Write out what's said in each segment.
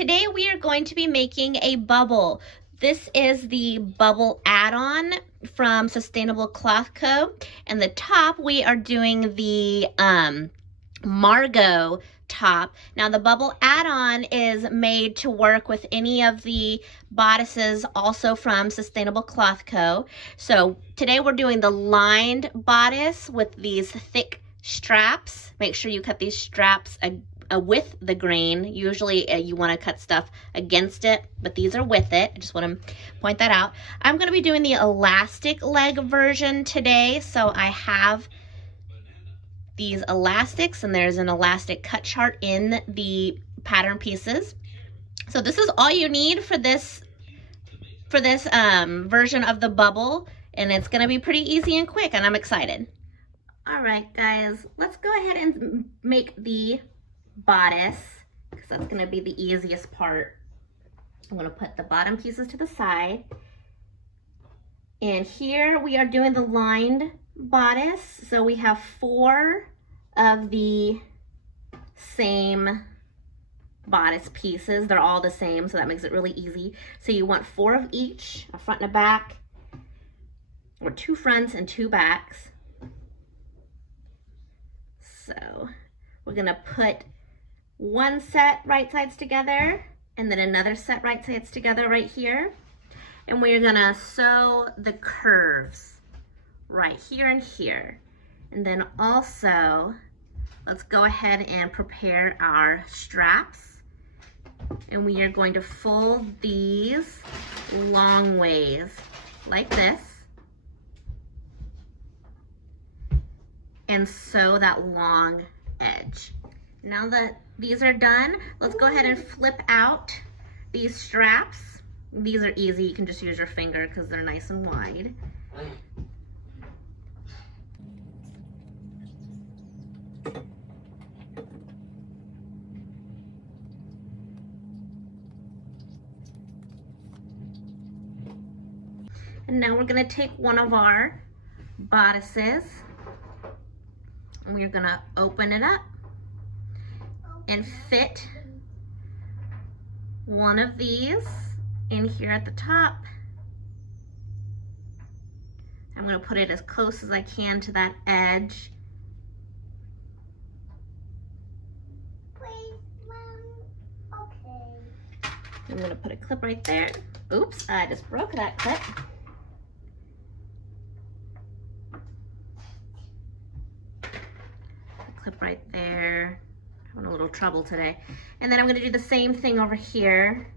Today we are going to be making a bubble. This is the bubble add-on from Sustainable Cloth Co. And the top we are doing the Margo top. Now the bubble add-on is made to work with any of the bodices also from Sustainable Cloth Co. So today we're doing the lined bodice with these thick straps. Make sure you cut these straps with the grain. Usually you want to cut stuff against it, but these are with it. I just want to point that out. I'm going to be doing the elastic leg version today. So I have these elastics, and there's an elastic cut chart in the pattern pieces. So this is all you need for this version of the bubble, and it's going to be pretty easy and quick, and I'm excited. All right, guys, let's go ahead and make the bodice, because that's going to be the easiest part. I'm going to put the bottom pieces to the side, and here we are doing the lined bodice. So we have 4 of the same bodice pieces. They're all the same, so that makes it really easy. So you want 4 of each, a front and a back, or 2 fronts and 2 backs. So we're gonna put one set right sides together and then another set right sides together right here. And we're gonna sew the curves right here and here. And then also, let's go ahead and prepare our straps. And we are going to fold these long ways like this and sew that long edge. Now that these are done, let's go ahead and flip out these straps. These are easy, you can just use your finger because they're nice and wide. And now we're gonna take one of our bodices and we're gonna open it up and fit one of these in here at the top. I'm gonna put it as close as I can to that edge. Okay. I'm gonna put a clip right there. Oops, I just broke that clip. Clip right there. Having a little trouble today. And then I'm gonna do the same thing over here.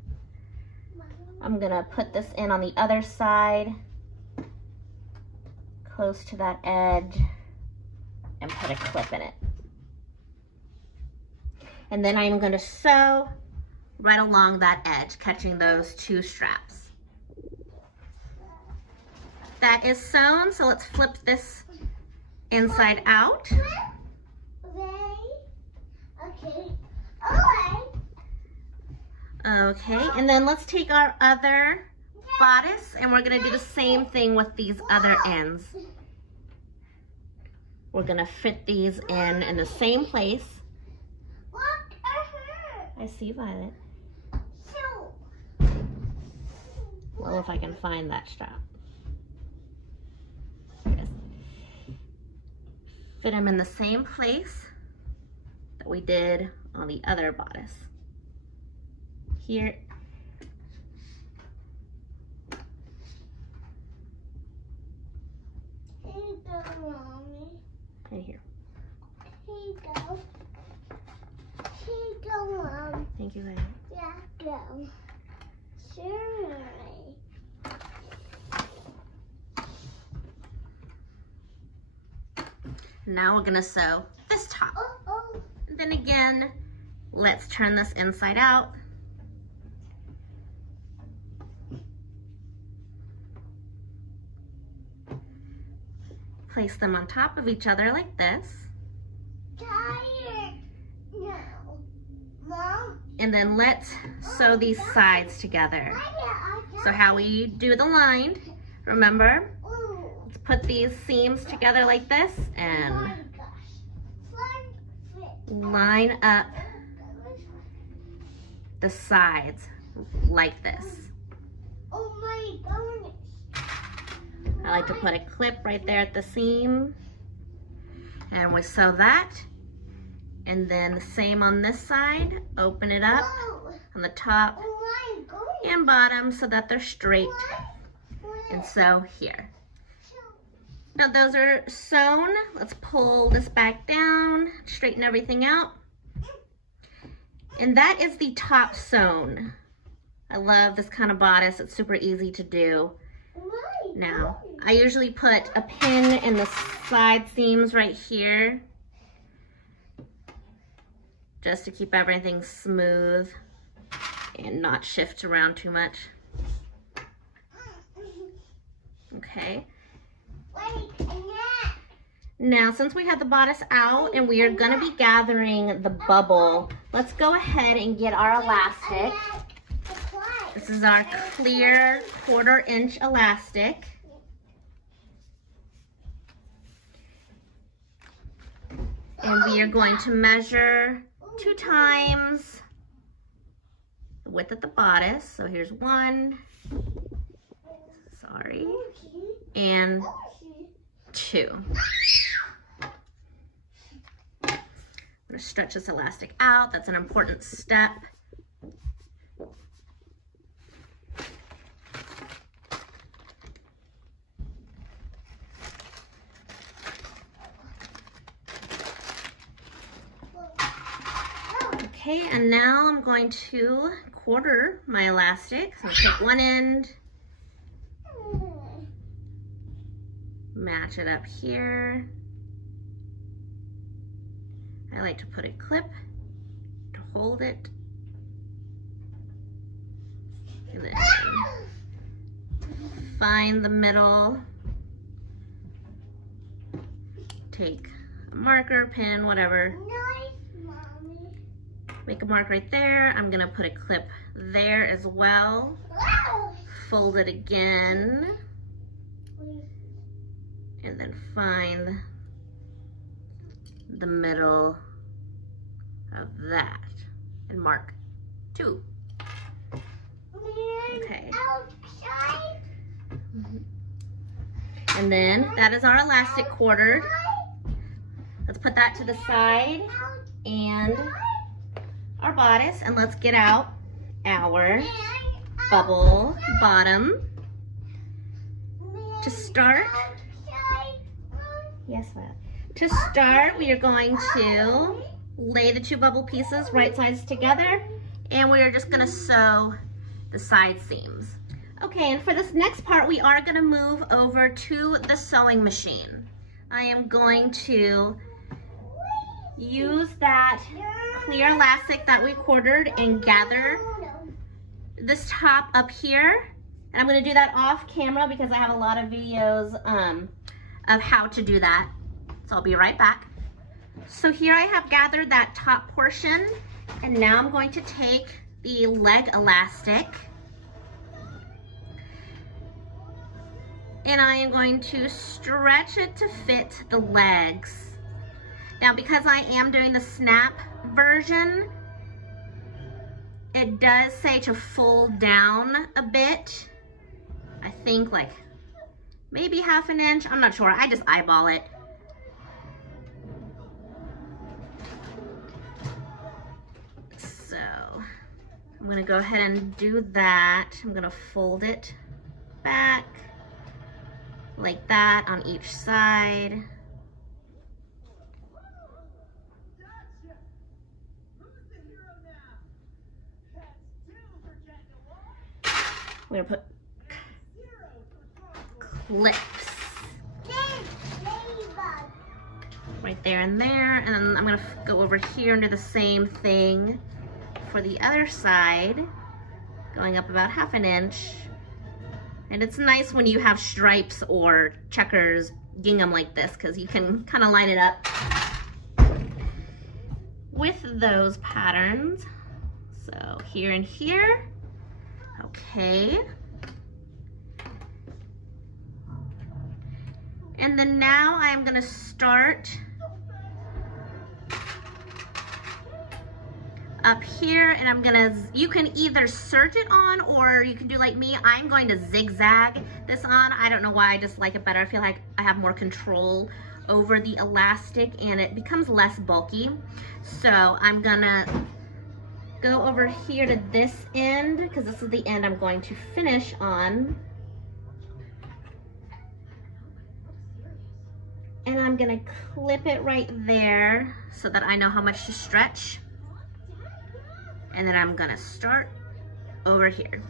I'm gonna put this in on the other side, close to that edge, and put a clip in it. And then I'm gonna sew right along that edge, catching those 2 straps. That is sewn, so let's flip this inside out. Okay, and then let's take our other bodice and we're gonna do the same thing with these other ends. We're gonna fit these in the same place. I see, Violet. Well, if I can find that strap. Yes. Fit them in the same place that we did on the other bodice. Here. Here you go, Mommy. Right here. Here you go. Here you go, Mom. Thank you, Violet. Yeah, go. Sure. Now we're gonna sew this top. And then again, let's turn this inside out. Place them on top of each other like this. Tired. No. Mom. And then let's sew these sides together. So how we do the lined, remember? Let's put these seams together like this and line up the sides like this. Oh my goodness. I like to put a clip right there at the seam. And we sew that. And then the same on this side. Open it up on the top and bottom so that they're straight. And sew here. Now those are sewn. Let's pull this back down, straighten everything out. And that is the top sewn. I love this kind of bodice. It's super easy to do. Now, I usually put a pin in the side seams right here, just to keep everything smooth and not shift around too much. Okay. Now, since we have the bodice out and we are gonna be gathering the bubble, let's go ahead and get our elastic. This is our clear 1/4 inch elastic. And we are going to measure 2 times the width of the bodice. So here's 1, and 2. I'm gonna stretch this elastic out. That's an important step. Okay, and now I'm going to 1/4 my elastic. So I'm gonna take one end, match it up here. I like to put a clip to hold it. And then find the middle. Take a marker, pen, whatever. Make a mark right there. I'm gonna put a clip there as well. Fold it again. And then find the middle of that and mark 2. Okay. And then that is our elastic quartered. Let's put that to the side and our bodice, and let's get out our bubble bottom. To start, to start, we are going to lay the 2 bubble pieces right sides together, and we are just gonna sew the side seams. Okay, and for this next part, we are gonna move over to the sewing machine. I am going to use that clear elastic that we quartered and gather this top up here. And I'm gonna do that off camera because I have a lot of videos of how to do that. So I'll be right back. So here I have gathered that top portion, and now I'm going to take the leg elastic and I am going to stretch it to fit the legs. Now, because I am doing the snap version, it does say to fold down a bit. I think like maybe 1/2 inch, I'm not sure, I just eyeball it. So I'm gonna go ahead and do that. I'm gonna fold it back like that on each side. We're gonna put clips right there and there, and then I'm gonna go over here and do the same thing for the other side, going up about 1/2 inch. And it's nice when you have stripes or checkers, gingham like this, because you can kind of line it up with those patterns. So here and here. Okay. And then now I'm gonna start up here, and I'm gonna, you can either serge it on or you can do like me. I'm going to zigzag this on. I don't know why, I just like it better. I feel like I have more control over the elastic and it becomes less bulky. So I'm gonna go over here to this end because this is the end I'm going to finish on. And I'm gonna clip it right there so that I know how much to stretch. And then I'm gonna start over here.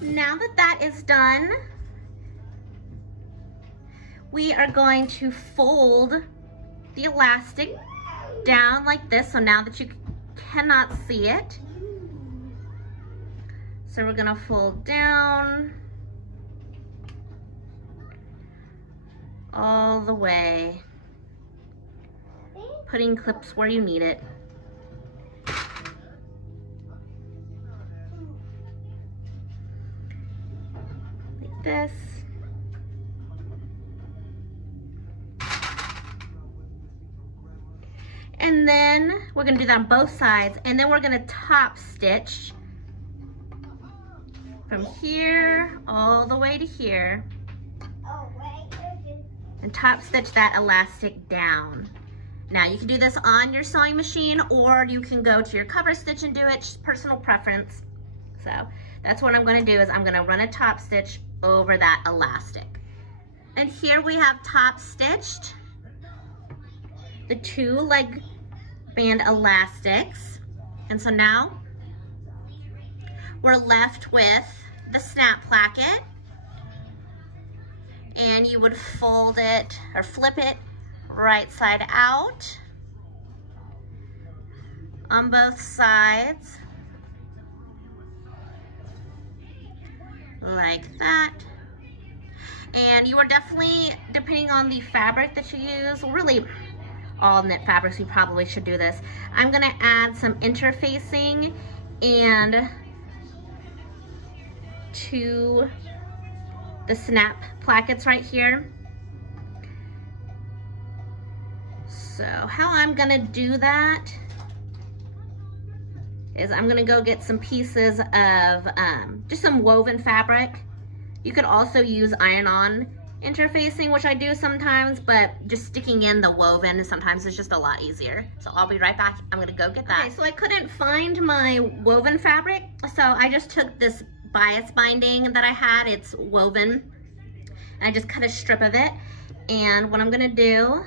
Now that that is done, we are going to fold the elastic down like this, so now that you cannot see it. So we're gonna fold down all the way, putting clips where you need it. Like this. And then we're gonna do that on both sides, and then we're gonna top stitch from here all the way to here, and top stitch that elastic down. Now you can do this on your sewing machine, or you can go to your cover stitch and do it, just personal preference. So that's what I'm gonna do, is I'm gonna run a top stitch over that elastic. And here we have top stitched the two leg band elastics. And so now we're left with the snap placket, and you would fold it or flip it right side out on both sides like that. And you are definitely, depending on the fabric that you use, really all knit fabrics, you probably should do this. I'm gonna add some interfacing and to the snap plackets right here. So how I'm gonna do that is I'm gonna go get some pieces of just some woven fabric. You could also use iron-on interfacing, which I do sometimes, but just sticking in the woven sometimes is just a lot easier. So I'll be right back. I'm gonna go get that. Okay, so I couldn't find my woven fabric, so I just took this bias binding that I had. It's woven, and I just cut a strip of it. And what I'm gonna do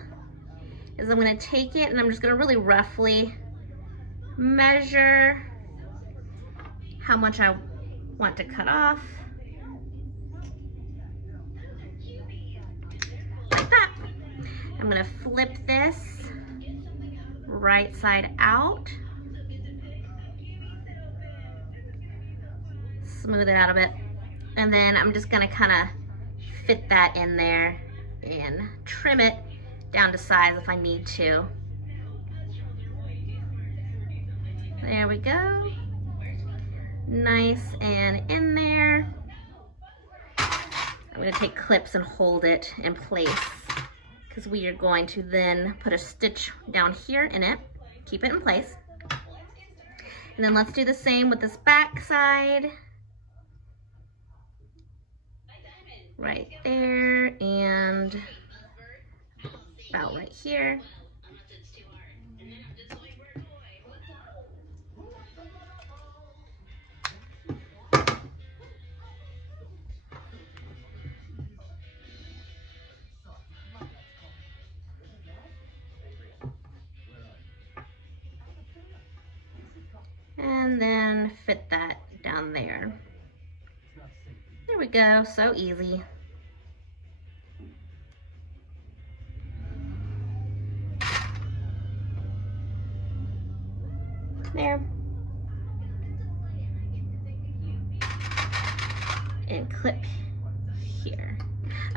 is I'm gonna take it and I'm just gonna really roughly measure how much I want to cut off. Like that. I'm gonna flip this right side out. Smooth it out a bit. And then I'm just gonna kind of fit that in there and trim it down to size if I need to. There we go. Nice and in there. I'm gonna take clips and hold it in place because we are going to then put a stitch down here in it, keep it in place. And then let's do the same with this back side. Right there and about right here. And then fit that down there. There we go, so easy. There. And clip here.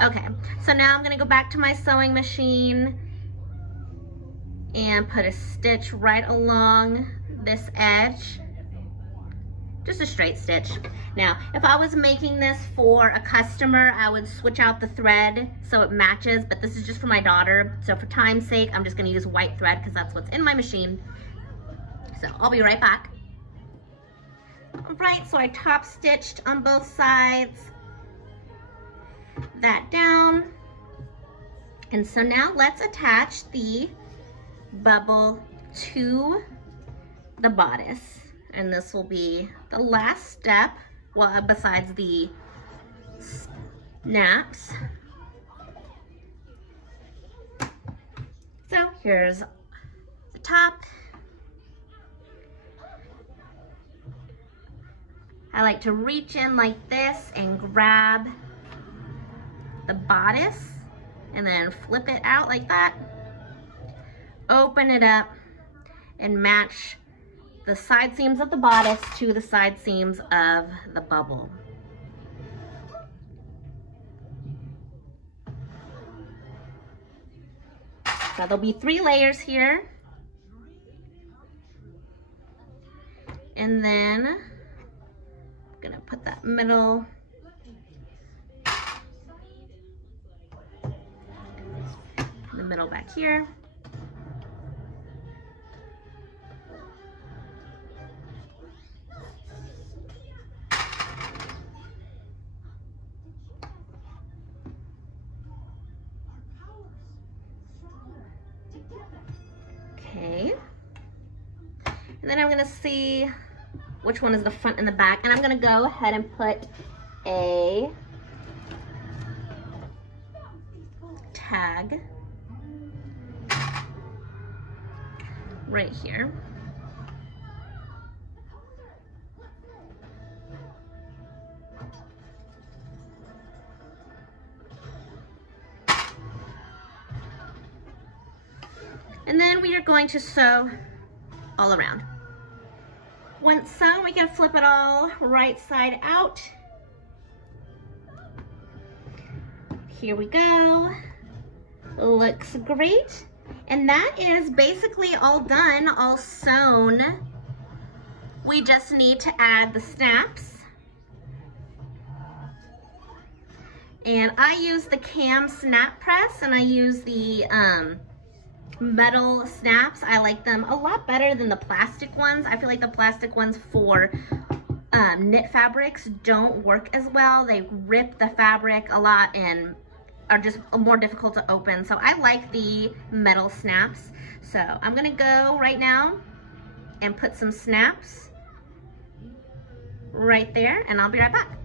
Okay, so now I'm gonna go back to my sewing machine and put a stitch right along this edge. Just a straight stitch. Now, if I was making this for a customer, I would switch out the thread so it matches, but this is just for my daughter. So for time's sake, I'm just gonna use white thread because that's what's in my machine. So I'll be right back. All right, so I top stitched on both sides, that down. And so now let's attach the bubble to the bodice. And this will be the last step, well, besides the snaps. So here's the top. I like to reach in like this and grab the bodice and then flip it out like that. Open it up and match the side seams of the bodice to the side seams of the bubble. So there'll be 3 layers here. And then I'm gonna put that middle back here. Okay. And then I'm gonna see which one is the front and the back, and I'm gonna go ahead and put a tag right here. And then we are going to sew all around. Once sewn, we can flip it all right side out. Here we go. Looks great. And that is basically all done, all sewn. We just need to add the snaps. And I use the cam snap press, and I use the metal snaps. I like them a lot better than the plastic ones. I feel like the plastic ones for knit fabrics don't work as well. They rip the fabric a lot and are just more difficult to open. So I like the metal snaps. So I'm gonna go right now and put some snaps right there, and I'll be right back.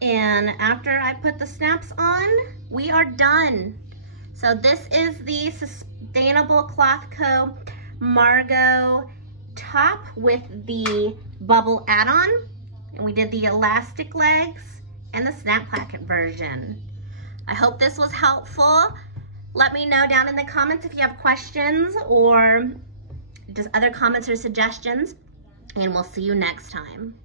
And after I put the snaps on, we are done. So this is the Sustainable Cloth Co. Margo top with the bubble add-on. And we did the elastic legs and the snap placket version. I hope this was helpful. Let me know down in the comments if you have questions or just other comments or suggestions, and we'll see you next time.